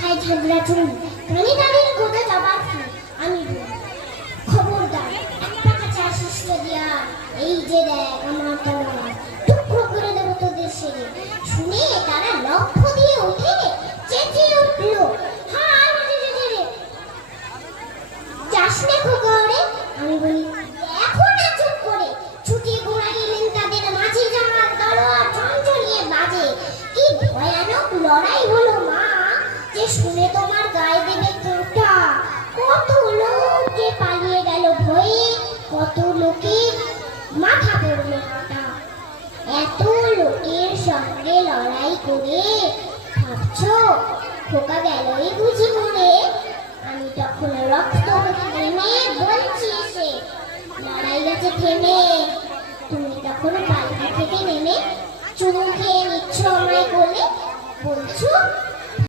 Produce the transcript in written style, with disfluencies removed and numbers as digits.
মাথায় ঝাঁঝরা চুল, কানে দাঁড়িয়ে গোদা যাবার ফুল। আমি খবরদার, এক পা কাছে আসিস যদি আর, এই যে দেখ আমার তলোয়ার, টুকরো করে দেবো তোদের সেরে। শুনে তারা লক্ষ্য দিয়ে উঠে চেঁচিয়ে উঠলো, হায় যাস নে খোকা ওরে। আমি বলি, দেখো না চুপ করে। ছুটে ঘোড়া গেলেন তাদের মাঝে, জামার তলোয়ার ঝনঝনিয়ে বাজে। কি ভয়ানক লড়াই হলো মা, যে শুনে তোমার গায়ে দেবে কোটা। কত লোকে পালিয়ে গেল ভয়ে, কত লোকের মাথা পড়লো কাটা। এত লোকের সঙ্গে লড়াই করে ভাবছো খোকা গেলই বুঝি মরে? আমি তখন রক্ত হতে নেমে বলছি এসে, লড়াই গেছে থেমে। তুমি তখন পালকি থেকে নেমে চুমু খেয়ে নিচ্ছ আমায় কোলে, বলছো